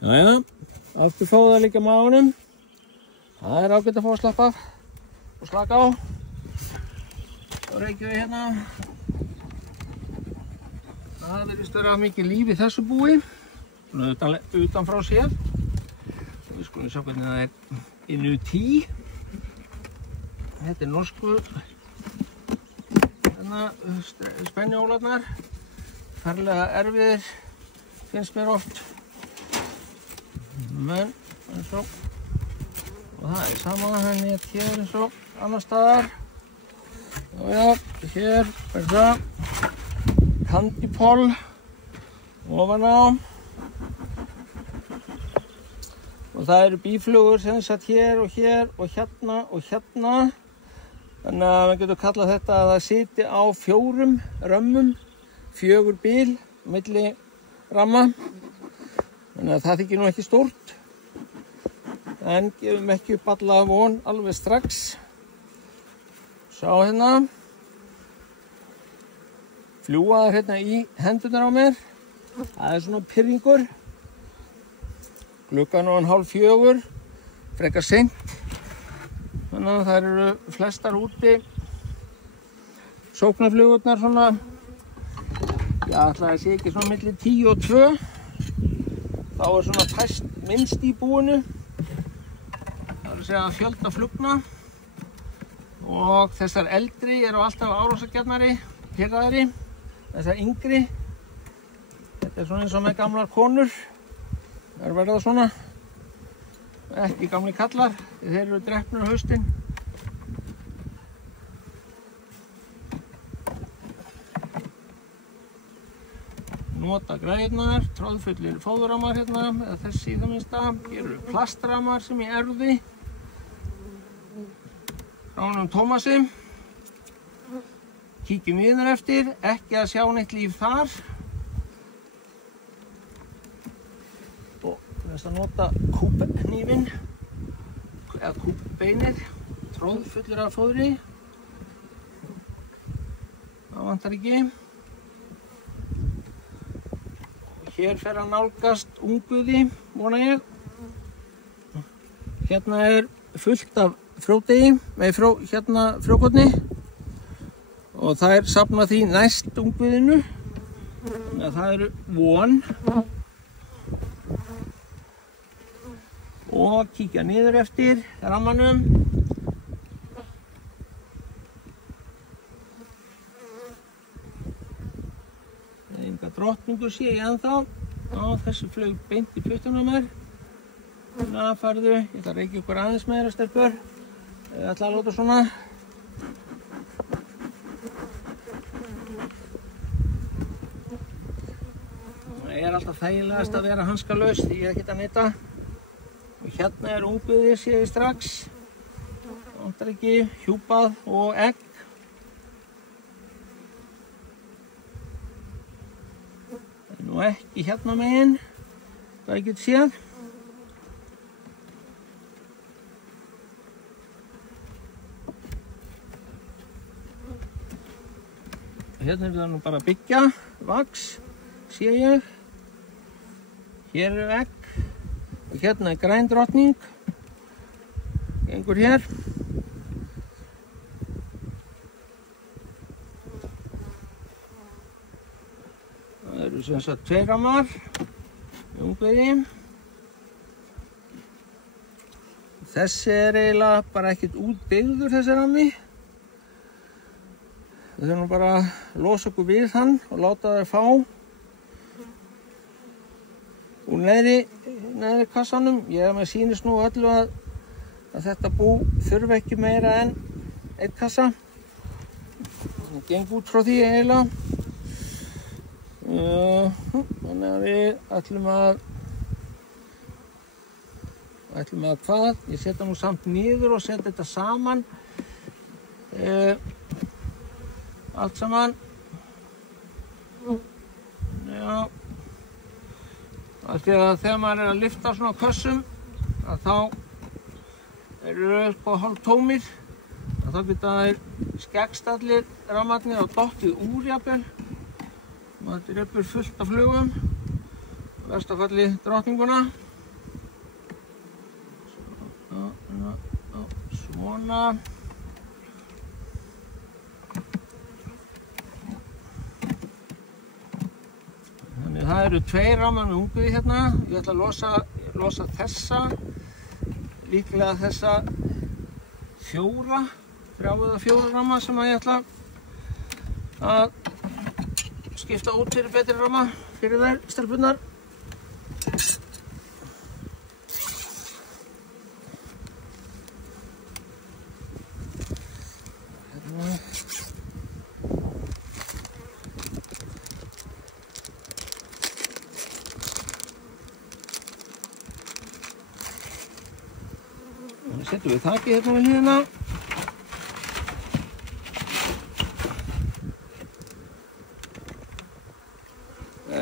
Jæja, aftur fáðu það líka maganum. Það er ágætt að fá að slappa af og slaka á. Þá reykjum við hérna. Það virðist vera mikið líf í þessu búi. Utan frá séð. Við skulum sjá hvernig það er inuti. Þetta er norsku spenniólarnar. Ferlega erfiðir finnst mér oft. Men eins og það er sama henni hér eins og annar staðar. Já, hér er það candypol ofan á. Og það eru býflugur sem satt hér og hérna og hérna. Þannig að við getum kallað þetta að það siti á 4 römmum, 4 bil milli ramma. Þannig að það þykir nú ekki stórt. En gefum ekki upp alla von alveg strax. Sjá hérna. Fljúga þær hérna í hendurnar á mér. Það er svona pirringur. Klukkan er 3:30, frekar seint. Þannig að þær eru flestar úti. Sóknarflugurnar svona, ég ætla að sé ekki svona milli 10 og 2. Þá er svona fæst minnst í búinu. Það er að segja fjölda flugna. Og þessar eldri eru alltaf árásargjarnari, pirraðri. Þessar yngri, þetta er svona eins og með gamlar konur. Það er verið svona. Ekki gamli kallar, þeir eru drepnir á haustin. Nota græðurnar, troðfullir fóðurramar hérna, eða þessi í það minnsta. Hér eru plastramar sem ég erfði. Frá honum Tómasi. Kíkjum við þar eftir, ekki að sjá neitt líf þar. Og þess að nota kúphnífinn, eða kúbbeinið, troðfullur af fóðri. Það vantar ekki. Hér fer að nálgast ungviði, vona ég. Hérna er fullt af frjódegi, hérna frjókorni. Og þær safna því næst ungviðinu. Þannig að það eru von. Og kíkja niður eftir rammanum. Enga drottningu sé ég ennþá. Já, þessi flaug beint í puttana á mér. Þannig að farðu, ég ætla að reykja ykkur aðeins meira stelpur. Ég ætla að láta svona. Það er alltaf þægilegast að vera hanskalaus, því ég er ekkert að neita. Og hérna er ungviði sé ég strax. Það vantar ekki, hjúpað og egg. Það er nú ekki hérna megin, það ég get séð. Hérna er það nú bara að byggja, vaks, sé ég. Hér eru egg. Og hérna er græn drottning. Gengur hér. Það eru sem sagt 2 rammar. Ungviði. Þessi er eiginlega bara ekkert útbyggður þessi rammi. Við þurfum bara að losa okkur við hann og láta þær fá úr neðri kassanum. Mér sýnist nú öllu að þetta bú þurfi ekki meira en 1 kassa. Það geng út frá því eiginlega. Þannig að við ætlum að hvað? Ég setja nú samt niður og setja þetta saman. Allt saman. Já. Því að þegar maður er að lyfta svona kössum, að þá eru upp á hálftómir, að þá geta þeir skeggst allir rammarnir og dottið úr jafnvel. Maður drepur fullt af flugum, verst að falli drottninguna. svona. Þannig það eru 2 rammar með ungviði hérna. Ég ætla að losa þessa, líklega þessa 3 eða 4 ramma sem ég ætla að skipta út fyrir betri ramma fyrir þær stelpurnar. Þannig setjum við þakið hérna við hliðina.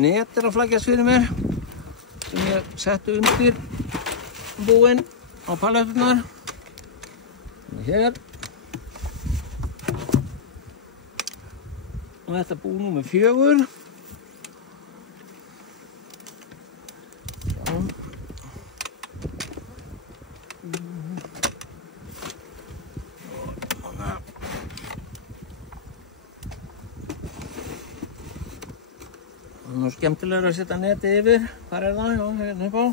Net að flækjast fyrir mér sem ég setti undir búinn á paletturnar. Hér. Og þetta er bú númer 4. Það er skemmtilega að setja netið yfir. Hvar er það? Já, hérna upp á.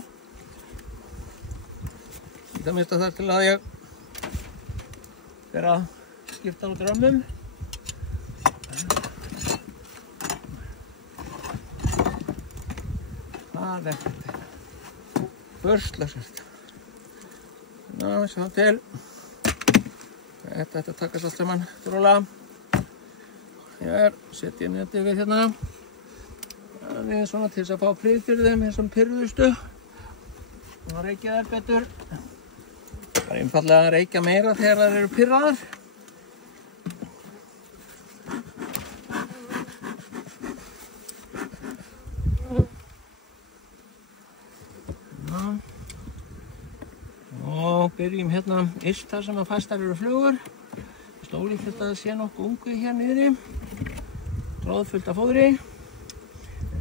Það minnst að það til að ég fer að skipta út römmum. Það er þetta. Börslagsvært. Ná, sjá til. Þetta ætti að takast allt saman rólega. Hér set ég netið yfir hérna. Þannig svona til þess að fá prýð fyrir þeim þessum pirruðustu og reykja þær betur. Það er einfaldlega að reykja meira þegar þær eru pirraðar. Og byrjum hérna yst þar sem að fastar eru flugur. Ólíklegt að það sé nokkuð ungviði hér niðri. Tróðfullt af fóðri.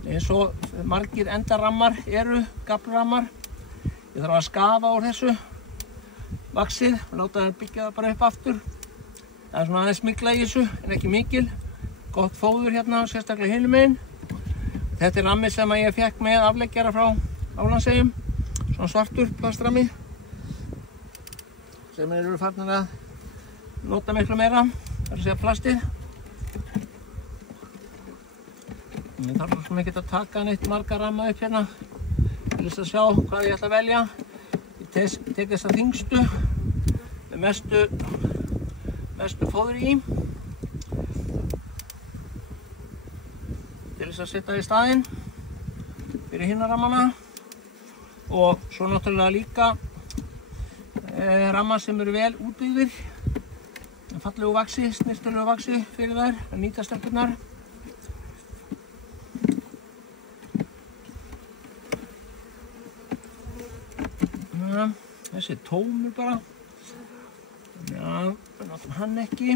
Eins og margir endarammar eru, gaflrammar. Ég þarf að skafa úr þessu vaxið og láta það byggja það bara upp aftur. Það er svona aðeins mikla í þessu, en ekki mikil. Gott fóður hérna, sérstaklega hinum megin. Þetta er rammi sem ég fékk með afleggjara frá Álandseyjum. Svona svartur plastrammi. Sem eru farnir að nota miklu meira, það er að segja plastið. Ég þarf svona ekkert að taka neitt marga ramma upp hérna til þess að sjá hvað ég ætla að velja. Ég tek þessa þyngstu með mestu fóðri í til þess að setja í staðinn fyrir hinna rammana. Og svo náttúrulega líka ramma sem eru vel útbyggðir, fallegu vaxi, snyrtilegu vaxi fyrir þær að nýta stelpurnar. Þessi er tómur bara. Já, við notum hann ekki.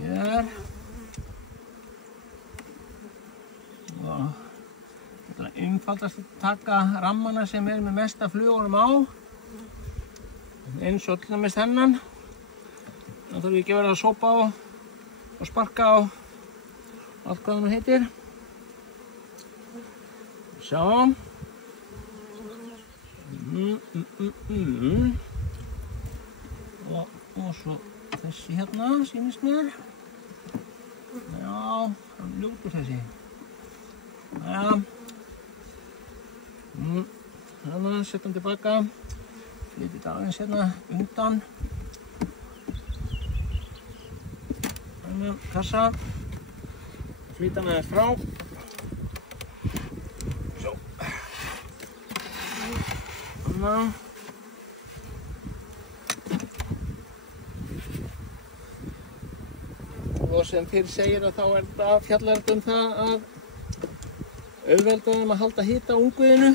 Hér. Þetta er einfaldast að taka rammana sem er með mesta flugunum á. Eins og til dæmis þennan. Þá þarf ég ekki að vera að sópa á og sparka á allt hvað hann heitir. Sjá. Og svo þessi hérna, sýnist mér. Já, hann er ljótur þessi. Já. Þannig að setja hann tilbaka. Flytja þetta aðeins hérna undan. Kassa, flýta hann aðeins frá. Svo. Þannig. Og sem fyrr segir að þá er þetta fjallar um það að auðvelda þeim að halda hita á ungviðinu.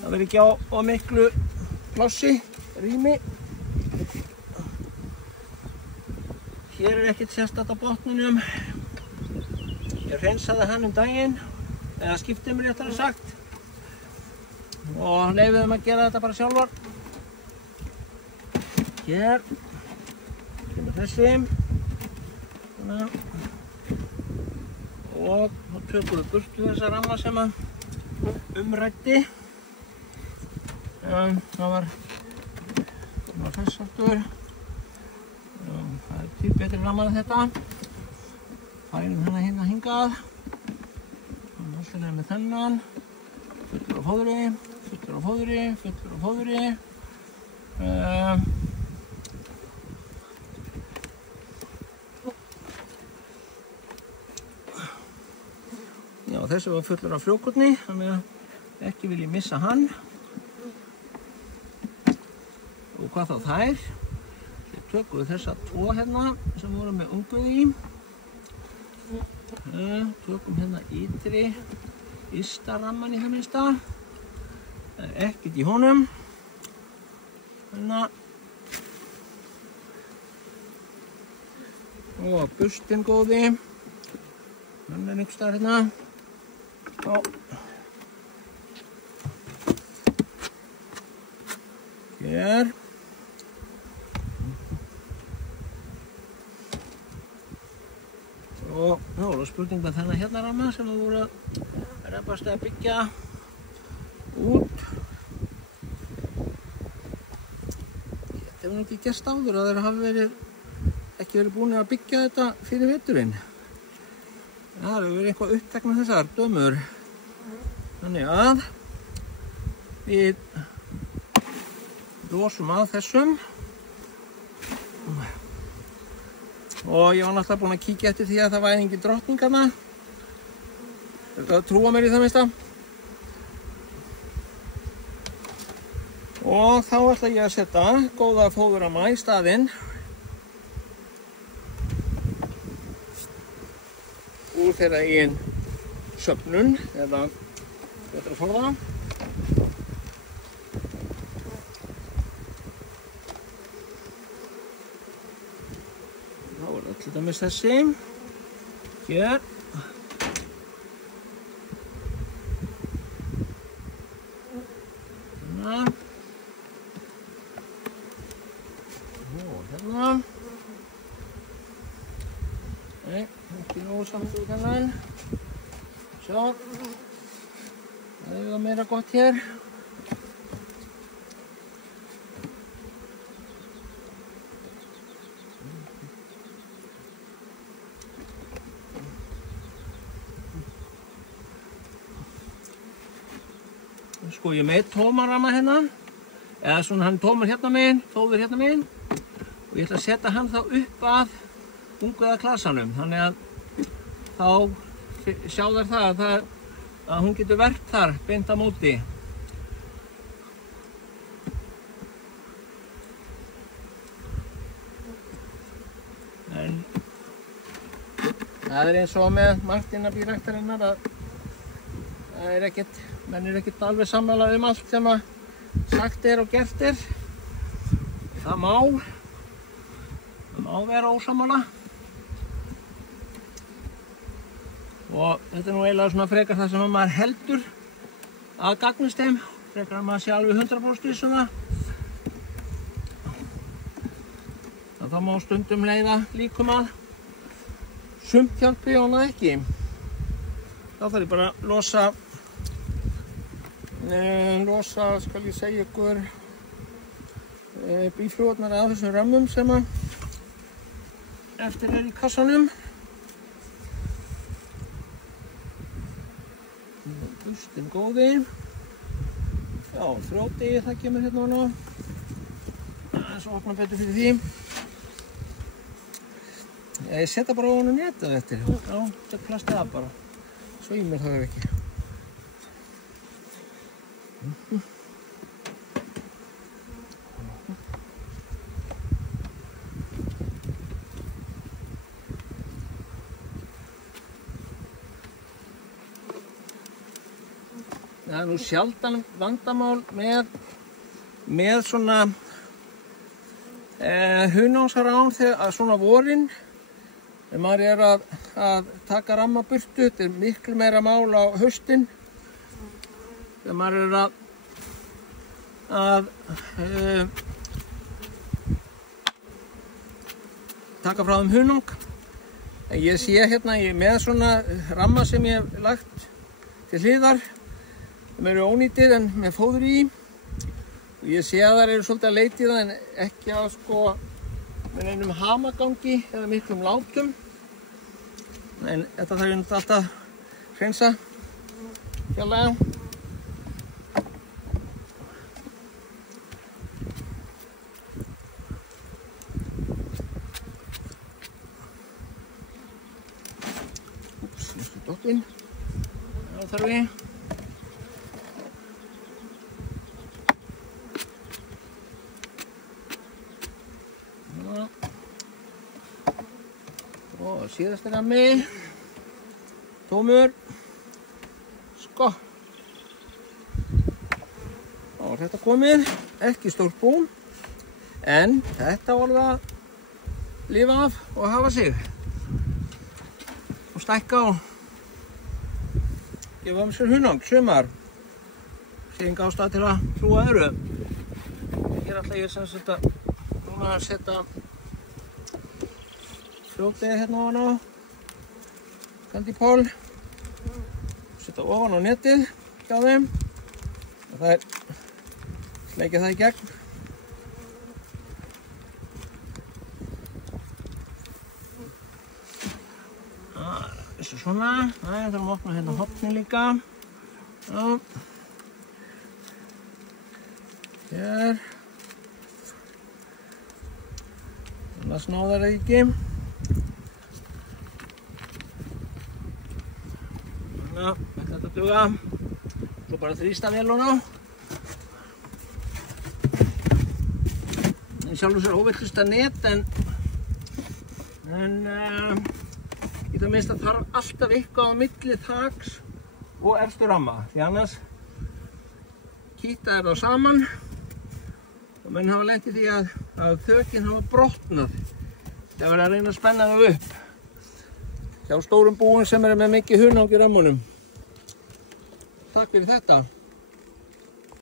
Það verður ekki á miklu plássi, rými. Hér er ekkert sérstakt á botninum. Ég hreinsaði hann daginn, eða skipti mér réttara sagt. Og leyfði þeim að gera þetta bara sjálfar. Hér kemur þessi. Svona. Og þá tökum við burtu þessa ramma sem að umræddi. Það var þess aftur. Það er betri rammar en þetta. Færum hérna hingað. Alltaf með þennan. Fullur af fóðri, fullur af fóðri, fullur af fóðri. Já, þessi var fullur af frjókorni, þannig að ekki vil ég missa hann. Og hvað þá þær? Við tökum við þessa tvo hérna sem voru með unguð í. Tökum hérna ysta ramman í það minnsta. Það er ekkert í honum. Hérna. Og burstinn góði. Hann er einhvers staðar hérna. Já. Hér. Og þá er það spurning með þennan hérna ramma sem við vorum að reymbast að byggja út. Þetta hefur ekki gerst áður að þeir hafi ekki verið búin að byggja þetta fyrir veturinn. Það hefur verið eitthvað upptak með þessar dömur. Þannig að við losum að þessum. Og ég var náttúrulega búinn að kíkja eftir því að það væri engin drottning þarna. Það trúa mér í það minnsta. Og þá ætla ég að setja góða fóðurramma í staðinn. Úr þeirra eigin söfnun, eða betra forða. Þá er það til dæmis þessi. Hér. Hérna. Og hérna. Nei, ekki nógu samt úr þennan. Sjá. Það er það meira gott hér. Sko ég með tómarramma hérna, eða svona hann tómar hérna megin, fóður hérna megin og ég ætla að setja hann þá upp að unguða klasanum, þannig að þá sjá þær það að hún getur verpt þar beint á móti. En það er eins og með Martinabíræktarinnar að það er ekkert, menn er ekkert alveg sammála allt sem að sagt er og gert er. Það má vera ósammála. Og þetta er nú eiginlega svona frekar það sem maður heldur að gagnist þeim, frekar að maður sé alveg 100% svona. Það má stundum leiða líkum að sumt hjálpi og annað ekki. Þá þarf ég bara að losa, skal ég segja ykkur, bíflúðarnar af þessum römmum sem að eftir er í kassanum. Burstinn góði. Já, þrjóti, það kemur hérna og ná. Svo opna betur fyrir því. Ég setja bara ofan á netið eftir. Já, þetta plastið af bara. Svo í mér það er ekki. Það er nú sjaldan vandamál með svona hunangsrán þegar svona vorin Ef maður er að taka ramma burtu, þetta er miklu meira mál á haustin. Þegar maður er að taka frá þeim hunang. En ég sé hérna, ég er með svona ramma sem ég hef lagt til hliðar. Þeim eru ónýtir en með fóður í. Og ég sé að þær eru svolítið að leita í það en ekki að sko með neinum hamagangi eða miklum látum. En þetta þarf ég náttúrulega alltaf að hreinsa fjarlæga. Úps, næstu dottinn. Það þarf ég. Og síðasta rammi, tómur, sko. Þá er þetta komið, ekki stórt búm, en þetta var að lifa af og hafa sig. Og stækka og gefa sér hunang, sumar. Sé enga ástæða til að trúa öðru. Hér ætla ég sem sagt núna að setja fljótið hérna ofan á kandipól, setja ofan á netið hjá þeim og það er sleikja það í gegn. Þessu svona, það þarf að opna hérna hotni líka. Hér. Annars náðar það ekki. Þetta duga. Svo bara þrýsta vel hún á. En sjálfur sér óvillust að net en í það minnsta þarf alltaf eitthvað á milli þaks og efstu ramma. Því annars kýta þá saman og menn hafa lent í því að þökin hafa brotnað. Það verður að reyna að spenna þau upp. Hjá stórum búum sem eru með mikið hunang í römmunum. Takk fyrir þetta.